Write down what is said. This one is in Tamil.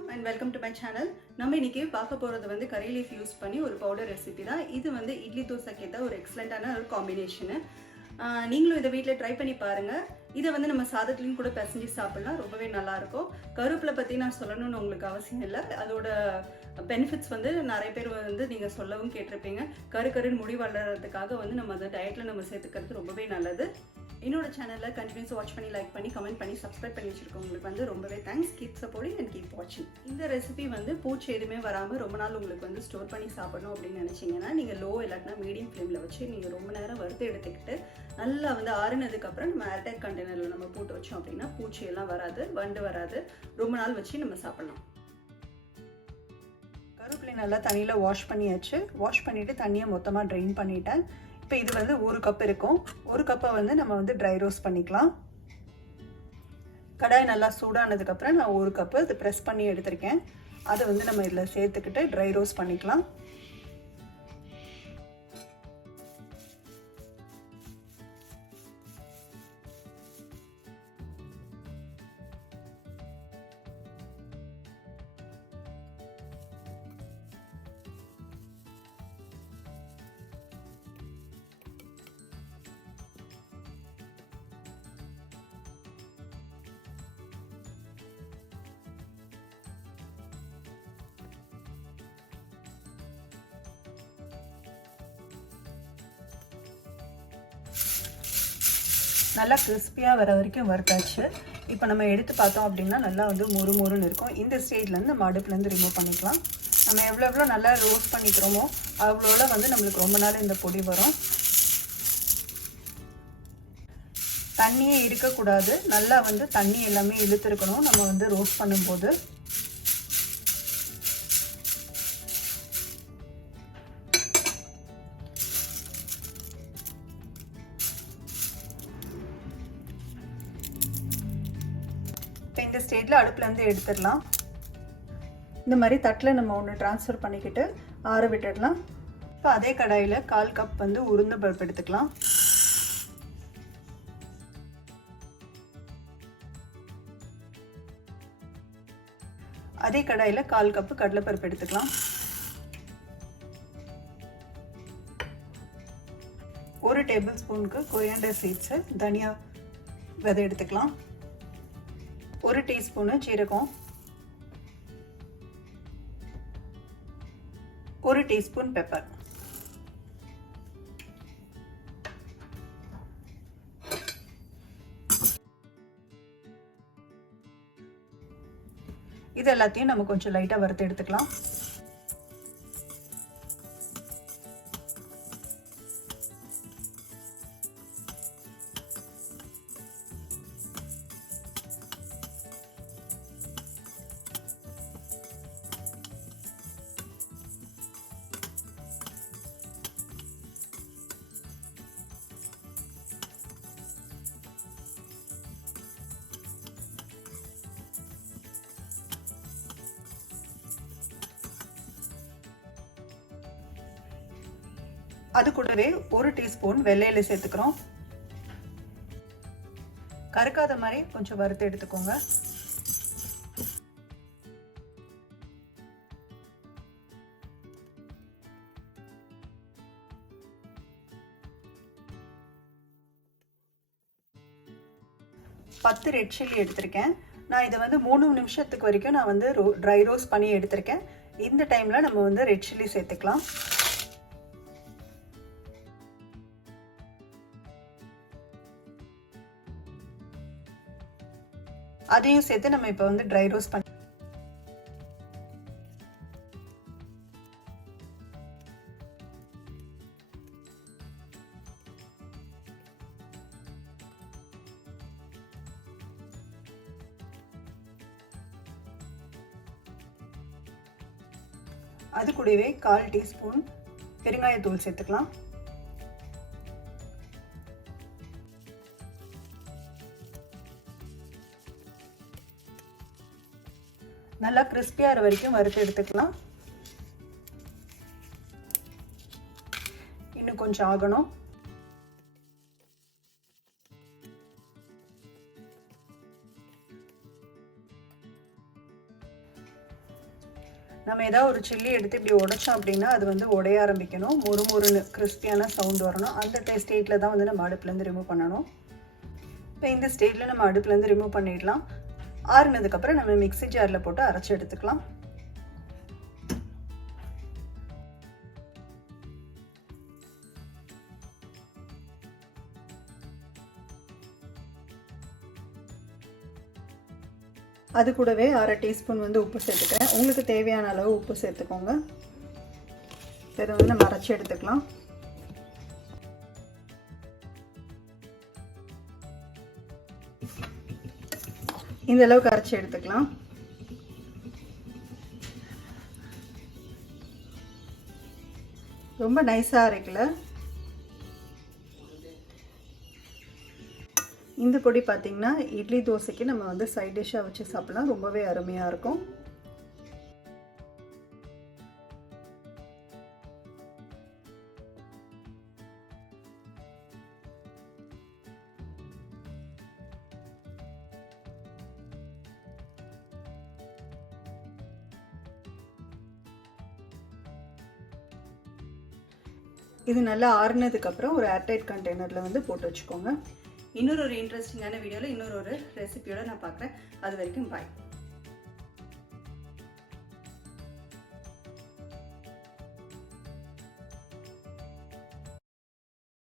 Welcome and welcome to my channel. நம்ம இன்னைக்கு பார்க்க போறது வந்து curryleaf யூஸ் பண்ணி ஒரு பவுடர் ரெசிபி தான். இது வந்து இட்லி தோசைக்கு ஏத்த ஒரு எக்ஸலென்ட்டான ஒரு காம்பினேஷன். நீங்களும் இத வீட்ல ட்ரை பண்ணி பாருங்க. இத வந்து நம்ம சாதத்துலயும் கூட பிசைஞ்சு சாப்பிடலாம். ரொம்பவே நல்லா இருக்கும். கருவேப்பிலை பத்தி நான் சொல்லணும்னு உங்களுக்கு அவசியம் இல்ல. அதோட பெனிஃபிட்ஸ் வந்து நிறைய பேர் வந்து நீங்க சொல்லவும் கேட்டிருப்பீங்க. கருன்னு முடி வளர்றதுக்காக வந்து நம்ம அத டயட்ல நம்ம சேர்த்துக்கிறது ரொம்பவே நல்லது. என்னோட சேனலை கண்டினியூஸ் வாட்ச் பண்ணி லைக் பண்ணி கமெண்ட் பண்ணி சப்ஸ்கிரைப் பண்ணி வச்சிருக்கவங்களுக்கு வந்து ரொம்பவே thanks. Keep supporting and keep வாட்சிங். இந்த ரெசிபி வந்து பூச்சி எதுவுமே வராமல் ரொம்ப நாள் உங்களுக்கு வந்து ஸ்டோர் பண்ணி சாப்பிடணும் அப்படின்னு நினச்சிங்கன்னா நீங்கள் லோ இல்லாட்டினா மீடியம் ஃப்ளேமில் வச்சு நீங்கள் ரொம்ப நேரம் வறுத்து எடுத்துக்கிட்டு நல்லா வந்து ஆறுனதுக்கப்புறம் நம்ம ஏர்டைட் கண்டெய்னரில் நம்ம போட்டு வச்சோம் அப்படின்னா பூச்சியெல்லாம் வராது, வண்டு வராது, ரொம்ப நாள் வச்சு நம்ம சாப்பிடலாம். கருவேப்பிலை நல்லா தண்ணியில் வாஷ் பண்ணியாச்சு. வாஷ் பண்ணிவிட்டு தண்ணியை மொத்தமாக ட்ரெயின் பண்ணிட்டேன். இப்போ இது வந்து 1 கப் இருக்கும். 1 கப்பை வந்து நம்ம வந்து ட்ரை ரோஸ்ட் பண்ணிக்கலாம். கடாய் நல்லா சூடானதுக்கப்புறம் நான் 1 கப்பு இது ப்ரெஸ் பண்ணி எடுத்திருக்கேன். அதை வந்து நம்ம இதில் சேர்த்துக்கிட்டு ட்ரை ரோஸ்ட் பண்ணிக்கலாம். நல்லா கிறிஸ்பியாக வர வரைக்கும் வறுத்தாச்சு. இப்போ நம்ம எடுத்து பார்த்தோம் அப்படின்னா நல்லா வந்து மொறுன்னு இருக்கும். இந்த ஸ்டேஜ்லேருந்து நம்ம அடுப்புலேருந்து ரிமூவ் பண்ணிக்கலாம். நம்ம எவ்வளோ நல்லா ரோஸ்ட் பண்ணிக்கிறோமோ அவ்வளோ வந்து நம்மளுக்கு ரொம்ப நாள் இந்த பொடி வரும். தண்ணியே இருக்கக்கூடாது. நல்லா வந்து தண்ணி எல்லாமே இழுத்துருக்கணும் நம்ம வந்து ரோஸ்ட் பண்ணும்போது. இந்த ஸ்டேஜில் அடுப்புலேருந்து எடுத்துடலாம். இந்த மாதிரி தட்டில் நம்ம ஒன்று ட்ரான்ஸ்ஃபர் பண்ணிக்கிட்டு ஆற விட்டுடலாம். இப்போ அதே கடாயில் 1/4 கப் வந்து உளுந்த பருப்பு எடுத்துக்கலாம். அதே கடாயில் 1/4 கப்பு கடலைப்பருப்பு எடுத்துக்கலாம். 1 டேபிள் ஸ்பூனுக்கு கொரியாண்டர் சீட்ஸு தனியா விதை எடுத்துக்கலாம். 1 டீஸ்பூனு ஜீரகம், 1 டீஸ்பூன் பெப்பர், இது எல்லாத்தையும் நம்ம கொஞ்சம் லைட்டாக வறுத்து எடுத்துக்கலாம். அது கூடவே 1 டீஸ்பூன் வெள்ளையில சேர்த்துக்கிறோம். கருக்காத மாதிரி கொஞ்சம் வறுத்து எடுத்துக்கோங்க. ரெட் சில்லி எடுத்திருக்கேன். நான் இதை வந்து 3 நிமிஷத்துக்கு வரைக்கும் நான் வந்து ட்ரை ரோஸ்ட் பண்ணி எடுத்திருக்கேன். இந்த டைமில் நம்ம வந்து ரெட் சில்லி சேர்த்துக்கலாம். அதையும் சேர்த்து நம்ம இப்போ வந்து ட்ரை ரோஸ்ட் பண்ணி அது கூடவே 1/4 டீஸ்பூன் பெருங்காயத்தூள் சேர்த்துக்கலாம். நல்லா கிறிஸ்பியாக வரைக்கும் வறுத்து எடுத்துக்கலாம். இன்னும் கொஞ்சம் ஆகணும். நம்ம ஏதாவது ஒரு சில்லி எடுத்து இப்படி உடைச்சோம் அப்படின்னா அது வந்து உடைய ஆரம்பிக்கணும், முறுமுறுன்னு கிறிஸ்பியான சவுண்ட் வரணும். அந்த ஸ்டேட்டில் தான் வந்து நம்ம அடுப்புலேருந்து ரிமூவ் பண்ணணும். இப்போ இந்த ஸ்டேட்டில் நம்ம அடுப்புலேருந்து ரிமூவ் பண்ணிடலாம். ஆறுனதுக்கப்புறம் நம்ம மிக்ஸி ஜாரில் போட்டு அரைச்சி எடுத்துக்கலாம். அது கூடவே 1/2 டீஸ்பூன் வந்து உப்பு சேர்த்துக்கிறேன். உங்களுக்கு தேவையான அளவு உப்பு சேர்த்துக்கோங்க. இதை வந்து நம்ம அரைச்சி எடுத்துக்கலாம். இந்த அளவுக்கு அரைச்சி எடுத்துக்கலாம். ரொம்ப நைஸாக அரைக்கல. இந்த பொடி பார்த்திங்கன்னா இட்லி தோசைக்கு நம்ம வந்து சைட் டிஷ்ஷாக வச்சு சாப்பிட்லாம். ரொம்பவே அருமையாக இருக்கும். இது நல்லா ஆறுனதுக்கப்புறம் ஒரு ஏர்டைட் கண்டெய்னரில் வந்து போட்டு வச்சுக்கோங்க. இன்னொரு இன்ட்ரெஸ்டிங்கான வீடியோவில் இன்னொரு ரெசிபியோட நான் பார்க்குறேன். அது வரைக்கும் பாய்.